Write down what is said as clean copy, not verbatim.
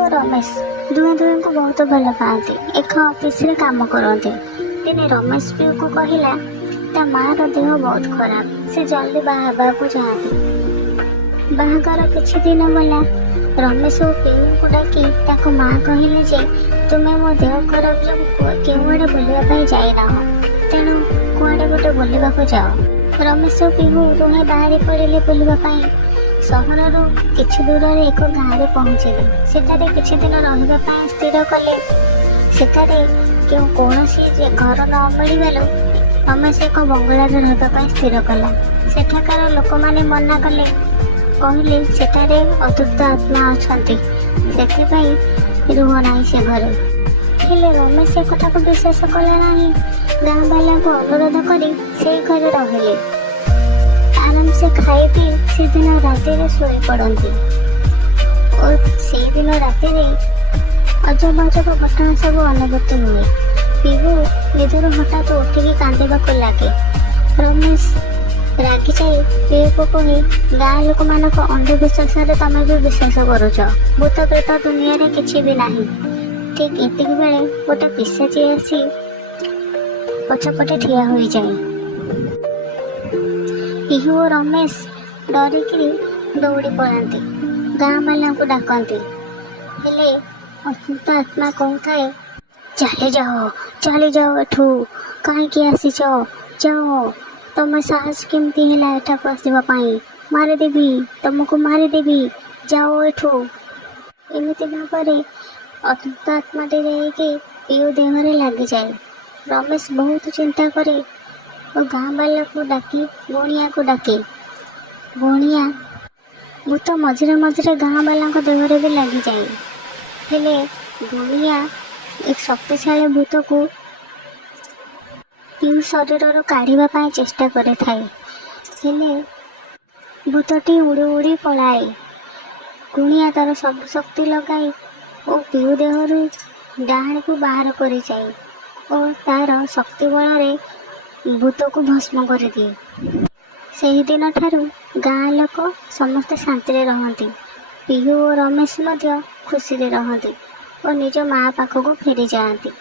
ଓ ରମେଶ ଦୁହେଁ ଦୁହିଁଙ୍କୁ ବହୁତ ଭଲ ପାଆନ୍ତି। ଏକ ଅଫିସରେ କାମ କରନ୍ତି। ଦିନେ ରମେଶ ପିୟୁକୁ କହିଲା ତା ମାଆର ଦେହ ବହୁତ ଖରାପ, ସେ ଜଲ୍ଦି ବାହା ହେବାକୁ ଚାହାନ୍ତି। ବାହାଘର କିଛି ଦିନ ଗଲା। ରମେଶ ଓ ପିୟୁଙ୍କୁ ଡାକି ତାଙ୍କ ମାଆ କହିଲେ ଯେ ତୁମେ ମୋ ଦେହ ଖରାପ ଯୋଗୁଁ କେଉଁଆଡ଼େ ବୁଲିବା ପାଇଁ ଯାଇନାହଁ, ତେଣୁ କୁଆଡ଼େ ଗୋଟେ ବୁଲିବାକୁ ଯାଅ। ରମେଶ ଓ ପିୟୁ ଦୁହେଁ ବାହାରି ପଡ଼ିଲେ ବୁଲିବା ପାଇଁ। ସହରରୁ କିଛି ଦୂରରେ ଏକ ଗାଁରେ ପହଞ୍ଚିଲେ। ସେଠାରେ କିଛି ଦିନ ରହିବା ପାଇଁ ସ୍ଥିର କଲେ। ସେଠାରେ କୌଣସି ଘର ନ ମିଳିବାରୁ ରମେଶ ଏକ ବଙ୍ଗଳାରେ ରହିବା ପାଇଁ ସ୍ଥିର କଲା। ସେଠାକାର ଲୋକମାନେ ମନା କଲେ, କହିଲେ ସେଠାରେ ଅତୃପ୍ତ ଆତ୍ମା ଅଛନ୍ତି, ସେଥିପାଇଁ ରୁହ ନାହିଁ ସେ ଘରେ। ହେଲେ ରମେଶ ସେ କଥାକୁ ବିଶ୍ୱାସ କଲା ନାହିଁ। ଗାଁ ବାଲାଙ୍କୁ ଅନୁରୋଧ କରି ସେଇ ଘରେ ରହିଲେ। ଆରାମସେ ଖାଇ ପିଇ ସେଦିନ ରାତିରେ ଶୋଇପଡ଼ନ୍ତି ଓ ସେଇଦିନ ରାତିରେ ଅଜବ ଅଜବ ଘଟଣା ସବୁ ଅନୁଭୂତି ହୁଏ। ପିହୁ ନିଦରୁ ହଠାତ୍ ଉଠିକି କାନ୍ଦିବାକୁ ଲାଗେ। ରମେଶ ରାଗିଯାଇ ପିହୁକୁ କହି ଗାଁ ଲୋକମାନଙ୍କ ଅନ୍ଧବିଶ୍ୱାସରେ ତମେ ବି ବିଶ୍ୱାସ କରୁଛ, ଭୂତ ପ୍ରେତ ଦୁନିଆରେ କିଛି ବି ନାହିଁ। ଠିକ୍ ଏତିକି ବେଳେ ଗୋଟେ ପିଶାଚି ଆସି ପଛପଟେ ଠିଆ ହୋଇଯାଏ। ପିହୁ ଓ ରମେଶ ଡରିକି ଦୌଡ଼ି ପଳାନ୍ତି, ଗାଁ ବାଲାଙ୍କୁ ଡାକନ୍ତି। ହେଲେ ଅତୃପ୍ତ ଆତ୍ମା କହୁଥାଏ, ଚାଲିଯାଅ ଏଠୁ, କାହିଁକି ଆସିଛ, ଯାଅ। ତମେ ସାହସ କେମିତି ହେଲା ଏଠାକୁ ଆସିବା ପାଇଁ? ମାରିଦେବି, ତମକୁ ମାରିଦେବି, ଯାଅ ଏଠୁ। ଏମିତି ଭାବରେ ଅତୃପ୍ତ ଆତ୍ମାଟି ଯାଇକି ପିୟୁ ଦେହରେ ଲାଗିଯାଏ। ରମେଶ ବହୁତ ଚିନ୍ତା କରେ ଓ ଗାଁ ବାଲାକୁ ଡାକି ଗୁଣିଆକୁ ଡାକେ। ଗୁଣିଆ ଭୂତ ମଝିରେ ମଝିରେ ଗାଁ ବାଲାଙ୍କ ଦେହରେ ବି ଲାଗିଯାଏ। ହେଲେ ଗୁଣିଆ ଏକ ଶକ୍ତିଶାଳୀ ଭୂତକୁ ପିୟୁ ଶରୀରରୁ କାଢ଼ିବା ପାଇଁ ଚେଷ୍ଟା କରିଥାଏ। ହେଲେ ଭୂତଟି ଉଡ଼ି ଉଡ଼ି ପଳାଏ। ଗୁଣିଆ ତାର ସବୁ ଶକ୍ତି ଲଗାଇ ଓ ପିୟୁ ଦେହରୁ ଡାହାଣକୁ ବାହାର କରିଯାଏ ଓ ତାର ଶକ୍ତି ବଳରେ ଭୂତକୁ ଭସ୍ମ କରିଦିଏ। ସେହିଦିନ ଠାରୁ ଗାଁ ଲୋକ ସମସ୍ତେ ଶାନ୍ତିରେ ରହନ୍ତି। ପିହୁ ଓ ରମେଶ ମଧ୍ୟ ଖୁସିରେ ରହନ୍ତି ଓ ନିଜ ମା ପାଖକୁ ଫେରିଯାଆନ୍ତି।